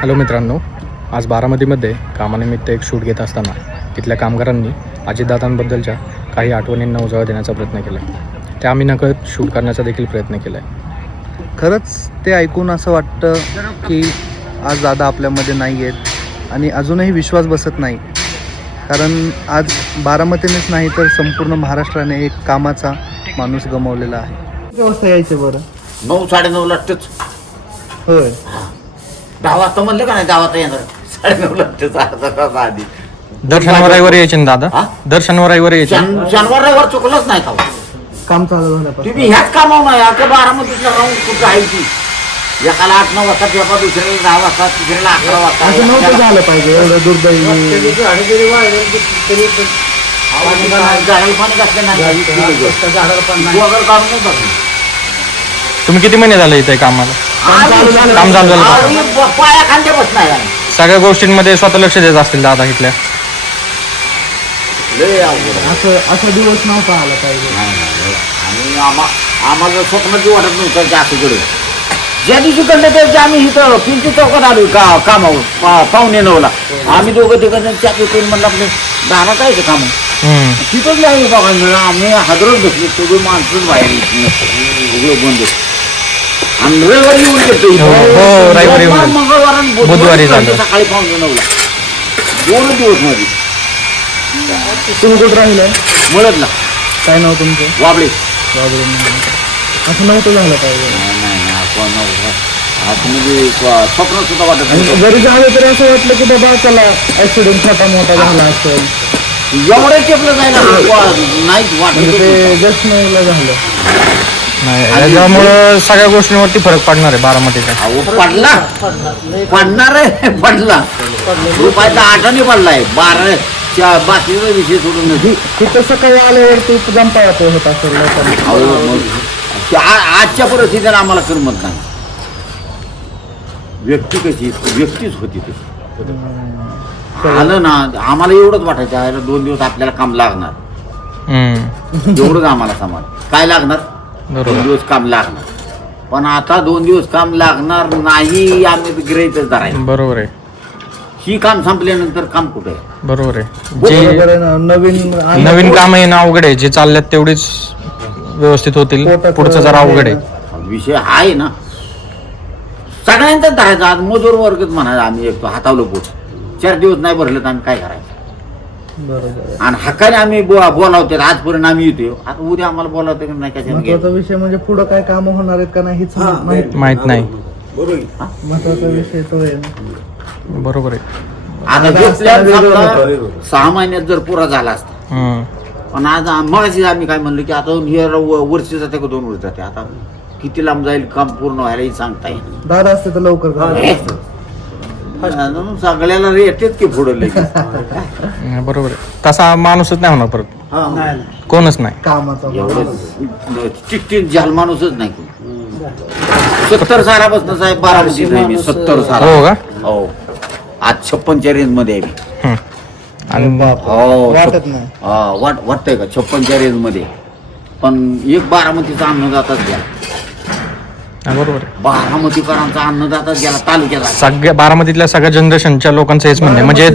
Hello मित्रांनो, आज बारामतीमध्ये कामानिमित्त एक शूट घेत असताना तिथल्या कामगारांनी अजितदादांबद्दलच्या काही आठवणींना उजाळा देण्याचा प्रयत्न केला आहे. ते आम्ही नकळत शूट करण्याचा देखील प्रयत्न केला आहे. खरंच ते ऐकून असं वाटतं की आज दादा आपल्यामध्ये नाही आहेत आणि अजूनही विश्वास बसत नाही. कारण आज बारामतीनेच नाही तर संपूर्ण महाराष्ट्राने एक कामाचा माणूस गमावलेला आहे. किती वाजता यायचं बरं? 9-9:30 लागतेच. होय, 10 वाजता म्हणलं का नाही 10 वाजता येणार 9:30 लागतेच आधी. दर शनिवार रविवारी यायचे ना दादा? हा? दर शनिवार रविवारी यायचे. शनिवार रविवार चुकलंच नाही का काम चालू झाल्यापासून तुम्ही ह्याच कामावर नाही अगं बारामतीतला राहून कुठं आहे ती एकाला 8-9 वाजता ठेपा, दुसऱ्याला 10 वाजता, तिसऱ्याला 11 असं नव्हतं वाजता. झालं पाहिजे. एवढं दुर्दैवी झाडाला पाणी घातलं नाही वगैरे काढूनच बघ. तुम्ही किती महिने झाले इथे कामाला? काम चालू झालं. पाया खांदे बस नाही सगळ्या गोष्टींमध्ये स्वतः लक्ष देत असतील दादा इथल्या. लय अवघड आहे. असं दिवस नव्हता आला पाहिजे. आणि आम्हाला स्वप्नाची वाटत नव्हतं की असं कडे ज्या दिवशी कडलं त्याच्या आम्ही इथं पिंकी चौकात आलो कामावर 8:45ला. आम्ही दोघं तिकडनं चाकरी करून म्हणलं आपले 10ला जायचं काम तिथंच लागले बघा. आम्ही हादरत बसलो सगळी माणसंच बाहेर सगळं बंद. आणि रविवारी येऊन गेलो हो, रविवारी येऊन गेलो. मंगळवार आणि बुधवारी झालं. सकाळी 8:45ला 2 दिवस मध्ये. तुम्ही कुठं राहिलं? मिळत ना काय नाव तुमचं? वाबळे. असं नव्हतं झालं पाहिजे. नाही आपण असं म्हणजे स्वप्न सुद्धा वाटत आणि नाही. जरी झालं तरी असं वाटलं की बाबा चला ऍक्सिडेंट छोटा मोठा झाला असेल. एवढं टेपलं जायला नाहीच म्हणजे वाटत. ते जस्टला झालं. नाही, त्याच्यामुळं सगळ्या गोष्टींवरती फरक पडणार आहे बारामतीचा. अहो पडला पडणार आहे पडला रुपयाचा 8 पडलाय 12 बाकीचा विषय सोडून नाही. तिथं सकाळी आल्यावरती जमता येतो होत असेल लोकांना. अहो, मग आजच्या परिस्थितीला आम्हाला करमत नाही. व्यक्ती कशी व्यक्तीच होती तशी. आलं ना आम्हाला एवढंच वाटायचं आहे 2 दिवस आपल्याला काम लागणार. एवढंच आम्हाला सामान काय लागणार 2 दिवस काम लागणार. पण आता 2 दिवस काम लागणार नाही आम्ही गृहीतच धरायचं. बरोबर आहे, ही काम संपल्यानंतर काम कुठे आहे? बरोबर आहे. बरोबर जे आहे ना, नवीन काम आहे ना अवघड आहे. जे चालल्यात तेवढीच व्यवस्थित होतील, पुढचं जरा अवघड आहे. विषय आहे ना सगळ्यांचाच धरायचा. आज मजूर वर्गच म्हणायचा आम्ही एक हातावलं पोट 4 दिवस नाही भरलं तर आम्ही काय करायचं. बरोबर आहे. आणि हक्काने आम्ही बोलावते आजपर्यंत आम्ही येतो. आता उद्या आम्हाला बोलावते की नाही महत्वाचा कशाने विषय म्हणजे पुढं काय काम होणार आहेत का नाही हेच माहित नाही. महत्वाचा विषय तो आहे ना. बरोबर आहे. आता घेतल्या 6 महिन्यात जर पुरा झाला असता. पण आज मगाशी आम्ही काय म्हणलं की आता हे वर्ष जाते का 2 वर्ष जाते. आता किती लांब जाईल काम पूर्ण व्हायला हे सांगता येईल. दादा असते तर लवकर झालं. सगळ्याला येतेच की पुढं बरोबर आहे. तसा माणूसच नाही होणार परत, कोणच नाही. कामाचा एवढं चिठ्ठीत झाल माणूसच नाही कोणी. 70 सारापासून साहेब 12 वर्षी नाही मी 70 सारा. हो का? हो आज 56च्या रेंज मध्ये आहे मी. आणि हो वाटत नाही. वाटतंय का 56च्या रेंज मध्ये. पण एक बारामतीचा अन्नदाताच गेला. बरोबर आहे. बारामतीकरांचा अन्नदाताच गेला तालुक्याचा. सगळ्या बारामतीतल्या सगळ्या जनरेशनच्या लोकांचं हेच म्हणणं आहे. म्हणजे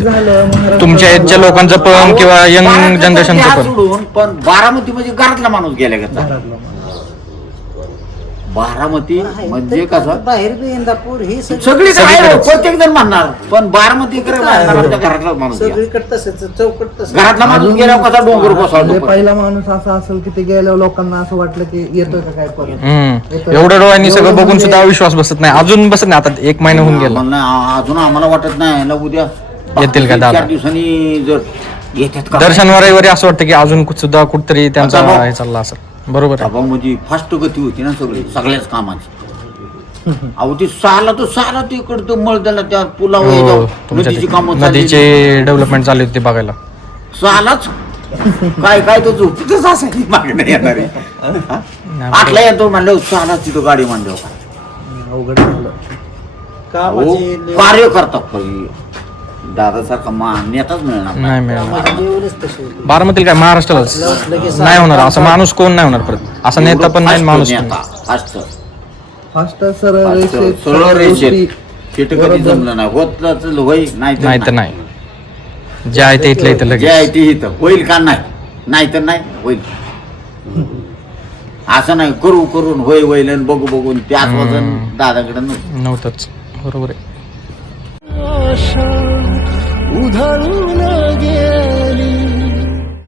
तुमच्या एजच्या लोकांचं पण किंवा यंग जनरेशनचं पण. सोडून पण बारामती म्हणजे घरातला माणूस गेला का. बारामती म्हणजे कसं बाहेर बी इंदापूर ही सगळी प्रत्येक जण म्हणणार पण बारामती घरातला माणूस गेला. सगळीकडे तसंच चौकट तसं. घरातला माणूस गेल्यावर कसा डोंगर म्हणजे कोसळतो. पहिला माणूस असा असेल की ते गेल्यावर लोकांना असं वाटलं की येतोय का काय परत. एवढ्या डोळ्यांनी सगळं बघून सुद्धा विश्वास बसत नाही. अजून बसत नाही. आता 1 महिना होऊन गेला. अजून आम्हाला वाटत नाही ना उद्या येतील का दादा? 4 दिवसांनी जर येतात का. दर शनिवार रविवारी असं वाटतं की अजून सुद्धा कुठतरी त्यांचा हे चालला असेल. बरोबर आहे. म्हणजे फास्ट गती होती ना सगळ्याच कामाची. अहो ती साला तिकडं मळद्याला त्या पुलावर हो, नदीची कामं नदीचे डेव्हलपमेंट चालू होती बघायला. सालाच काय तो झोपीतच असायची मागणी येणारी. 8ला येतो म्हणलं साला तिथं गाडी मांडल्यावर अवघड झालं. कार्य करतात दादासारखा नेताच मिळणार नाही मिळणार. जीवनच तशी होती. बारामतीला काय महाराष्ट्रालाच नाही होणार. असं माणूस कोण नाही होणार परत. असा नेता पण नाही, माणूस पण नाही. फास्ट फास्ट सरळ सरळ रेषेत. ते तर कधी जमलं नाही. होत तर होईल, नाही नाही तर नाही. जे आहे ते इथलं इथं जे आहे लगेच. ते इथं होईल का नाही, नाही तर नाही होईल. असं नाही करून होईल आणि बघू बघून ते आश्वासन दादाकडे नव्हतं. नव्हतंच. बरोबर आहे. आशा उधळून गेली.